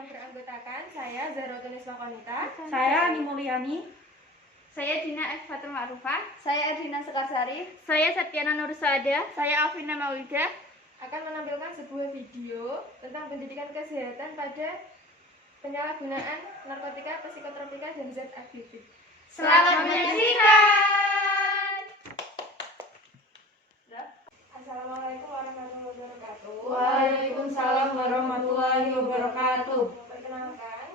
yang beranggotakan saya Zarotunis Makonita, saya Ani Mulyani, saya Dina F. Fatul Ma'rufah, saya Erdina Sekarsari, saya Septiana Nursada, saya Alvina Maulida akan menampilkan sebuah video tentang pendidikan kesehatan pada penyalahgunaan narkotika, psikotropika, dan zat aktif. Selamat menyaksikan. Assalamualaikum warahmatullahi wabarakatuh. Waalaikumsalam warahmatullahi wabarakatuh. Perkenalkan,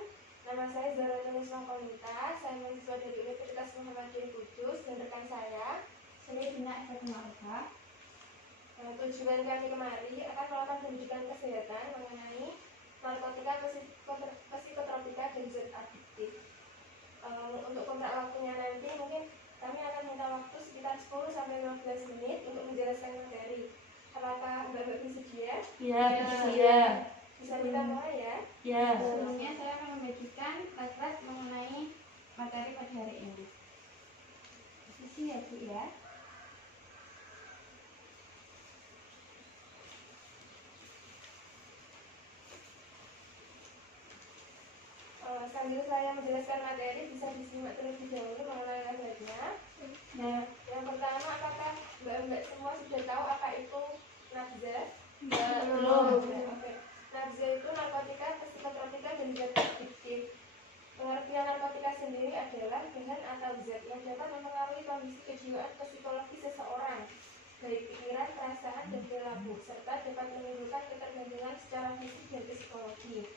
nama saya Zarotunis Makonita, saya mahasiswa dari Universitas Muhammadiyah Kudus, dan rekan saya Dina F. Fatul Ma'rufah. Tujuan kami kemari akan melakukan pendidikan kesehatan mengenai narkotika, psikotropika, dan zat adiktif. Untuk kontrak waktunya nanti mungkin kami akan minta waktu sekitar 10-15 menit untuk menjelaskan materi. Apakah Mbak bersedia? Ya, bersedia. Bisa kita mulai ya? Ya. Sebelumnya saya akan membagikan slide mengenai materi pada hari ini. Posisi ya Bu ya. Sambil saya menjelaskan materi, bisa disimak terlebih dahulu mengenai materinya. Nah, yang pertama, apakah Mbak semua sudah tahu apa itu nafza? Belum. Oke. Nafza itu narkotika, psikotropika, dan zat adiktif. Pengertian narkotika sendiri adalah bahan atau zat yang dapat mempengaruhi kondisi kejiwaan psikologi seseorang, baik pikiran, perasaan, dan perilaku, serta dapat menimbulkan ketergantungan secara fisik dan psikologi.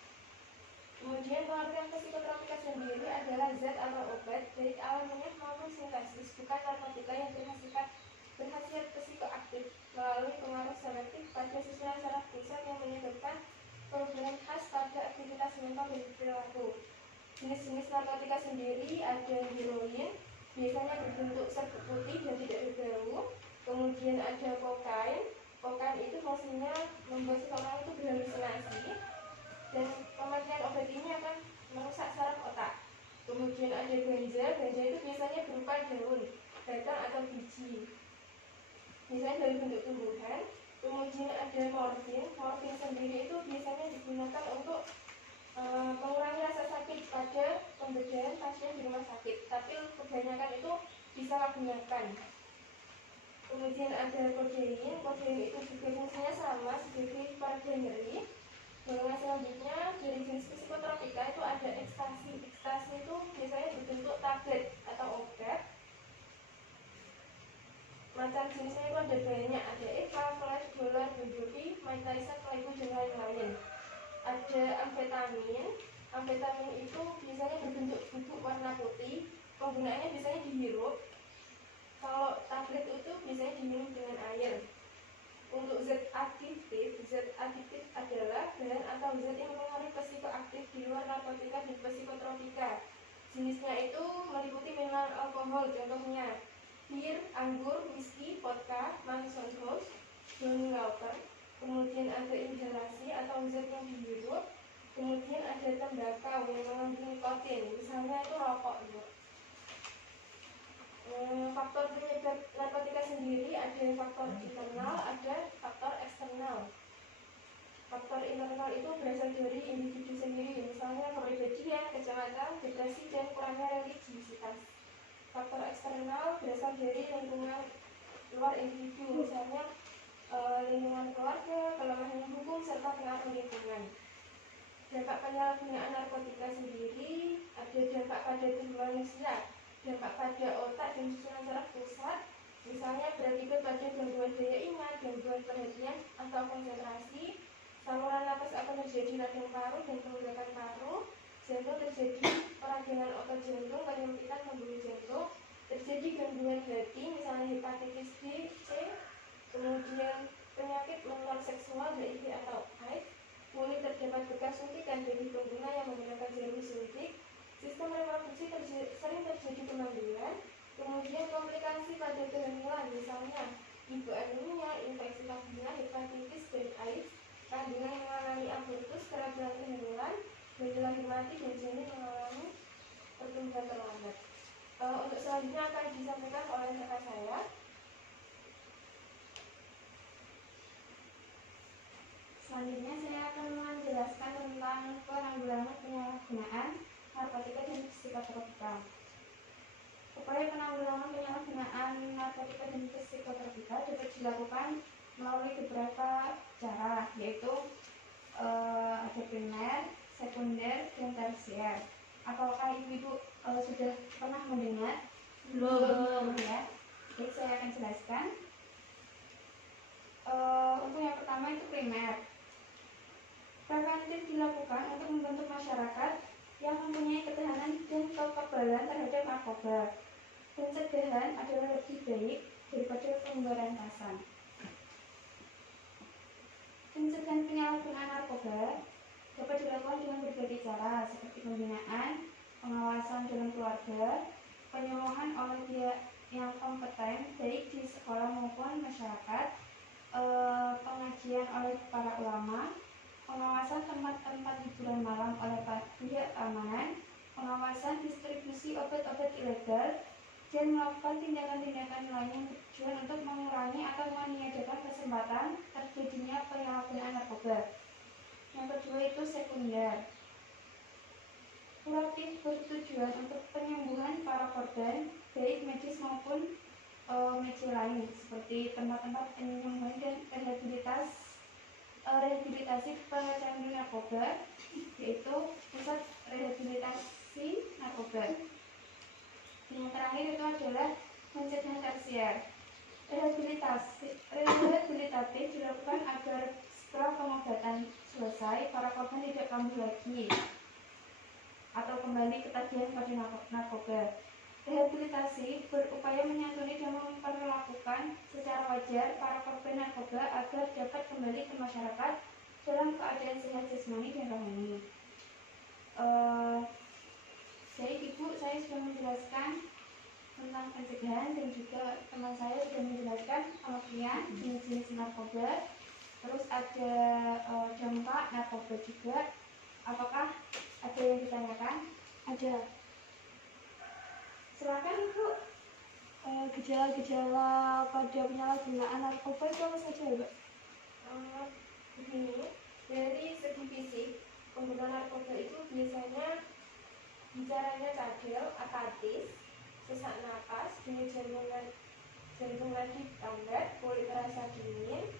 Kemudian pengertian psikotropika sendiri adalah zat atau obat baik alamiah maupun sintesis, bukan narkotika yang berkhasiat psikoaktif melalui pengaruh selektif pada susunan saraf pusat yang menyebabkan perubahan khas pada aktivitas mental dan perilaku. Jenis-jenis narkotika sendiri ada heroin, biasanya berbentuk serbuk putih dan tidak berbau. Kemudian ada kokain. Kokain itu fungsinya membuat seseorang itu berhalusinasi, dan pemakaian obat ini akan merusak saraf otak. Kemudian ada ganja. Ganja itu biasanya berupa daun, batang atau biji, biasanya dari bentuk tumbuhan. Kemudian ada morfin. Morfin sendiri itu biasanya digunakan untuk mengurangi rasa sakit pada pembedaan pasien di rumah sakit, tapi kebanyakan itu disalahgunakan. Kemudian ada kodein. Kodein itu juga fungsinya sama sebagai peredam nyeri. Golongan selanjutnya dari jenis psikotropika itu ada ekstasi. Ekstasi itu biasanya berbentuk tablet atau obat. Macam jenisnya itu ada banyak, ada Eva, Flash, Dolar, Benjovi, Mike Tyson, Playboy, dan lain-lain. Ada amfetamin. Amfetamin itu biasanya berbentuk bubuk warna putih. Penggunaannya biasanya dihirup. Kalau tablet itu biasanya diminum dengan air. Untuk zat adiktif adalah bahan atau zat yang mempengaruhi psikoaktif di luar narkotika dan psikotropika. Jenisnya itu meliputi minuman alkohol, contohnya bir, anggur, whisky, vodka, Manson House, Johnny Walker. Kemudian ada inhalasi atau zat yang dihirup. Kemudian ada tembakau yang mengandung nikotin, misalnya itu rokok. Faktor penyebab narkotika sendiri ada faktor internal, ada faktor eksternal. Faktor internal itu berasal dari individu sendiri, misalnya kepribadian, kecemasan, depresi, dan kurangnya religiusitas. Faktor eksternal berasal dari lingkungan luar individu, misalnya lingkungan keluarga, kelemahan hukum, serta pengaruh lingkungan. Dampak penyalahgunaan narkotika sendiri ada dampak pada tubuh manusia, dampak pada otak dan susunan saraf pusat, misalnya berakibat pada gangguan daya ingat, gangguan perhatian atau konsentrasi. Saluran napas akan terjadi radang paru dan pembengkakan paru. Jantung terjadi peradangan otot jantung, penyempitan pembuluh jantung. Terjadi gangguan hati, misalnya hepatitis B, C. Kemudian penyakit menular seksual, HIV atau AIDS. Kulit terdapat bekas suntikan dari pengguna yang menggunakan jarum suntik. Sistem reproduksi sering terjadi kemandulan. Kemudian komplikasi pada kehamilan, misalnya ibu anemia, infeksi vagina, hepatitis, dan AIDS. Kandungan yang mengalami abortus, keracunan kehamilan, bayi lahir mati, dan janin mengalami pertumbuhan terlambat. Untuk selanjutnya akan disampaikan oleh kakak saya. Selanjutnya saya akan menjelaskan tentang penanggulangan penyalahgunaan narkotika dan psikotropika. Upaya penanggulangan penyalahgunaan narkotika dan psikotropika dapat dilakukan melalui beberapa cara, yaitu ada primer, sekunder, dan tersier. Apakah ibu-ibu sudah pernah mendengar? Belum. Ya. Oke, saya akan jelaskan. Untuk yang pertama itu primer. Preventif dilakukan untuk membentuk masyarakat yang mempunyai ketahanan dan kekebalan terhadap narkoba. Pencegahan adalah lebih baik daripada pemberantasan. Pencegahan penyalahgunaan narkoba dapat dilakukan dengan berbagai cara, seperti pembinaan, pengawasan dalam keluarga, penyuluhan oleh pihak yang kompeten baik di sekolah maupun masyarakat, pengajian oleh para ulama, pengawasan tempat-tempat hiburan malam oleh pihak keamanan, pengawasan distribusi obat-obat ilegal, dan melakukan tindakan-tindakan lain yang bertujuan untuk mengurangi atau meniadakan kesempatan terjadinya penyalahgunaan narkoba. Yang kedua itu sekunder. Kuratif bertujuan untuk penyembuhan para korban, baik medis maupun medis lain, seperti tempat-tempat penyembuhan dan rehabilitasi pecandu narkoba, yaitu pusat rehabilitasi narkoba. Yang terakhir itu adalah pencegahan tersier. Rehabilitatif dilakukan agar setelah pengobatan selesai, para korban tidak kambuh lagi atau kembali ketagihan pada narkoba. Rehabilitasi berupaya menyantuni dan memperlakukan secara wajar para korban narkoba agar dapat kembali ke masyarakat dalam keadaan sehat jasmani dan rohani. Jadi ibu, saya sudah menjelaskan tentang pencegahan dan juga teman saya sudah menjelaskan pengertian jenis-jenis narkoba. Terus ada dampak narkoba juga. Apakah ada yang ditanyakan? Ada. Silakan ibu. Gejala-gejala pada penyalahgunaan narkoba itu apa saja, Mbak? Begini, dari segi fisik, pengguna narkoba itu biasanya bicaranya cadel, apatis, sesak napas, dengan jantung lambat, kulit terasa dingin,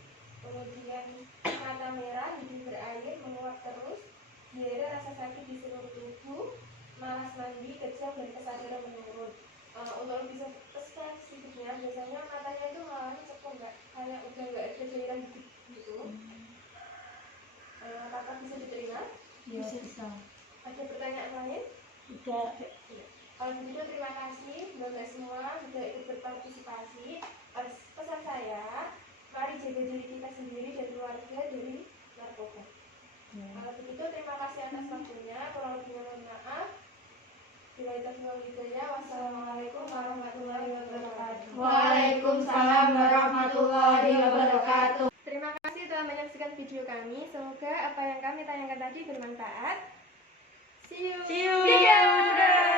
kemudian mata merah, hidung berair, menguap terus, diare, rasa sakit di seluruh tubuh, malas mandi, kejang, dan kesadaran menurun. Untuk lebih spesifiknya, biasanya matanya itu malah cekung, kayak udah nggak ada cairan hidup gitu. Apakah bisa diterima? Ya, bisa. Ada pertanyaan lain? Tidak. Kalau begitu terima kasih Bapak semua sudah ikut berpartisipasi. Pesan saya, mari jaga diri kita sendiri dan keluarga dari narkoba. Kalau begitu terima kasih atas waktunya. Kurang lebihnya mohon maaf. Bila itu hidayah. Wassalamualaikum warahmatullahi wabarakatuh. Waalaikumsalam warahmatullahi wabarakatuh. Terima kasih telah menyaksikan video kami. Semoga apa yang kami tanyakan tadi bermanfaat. See you. See you.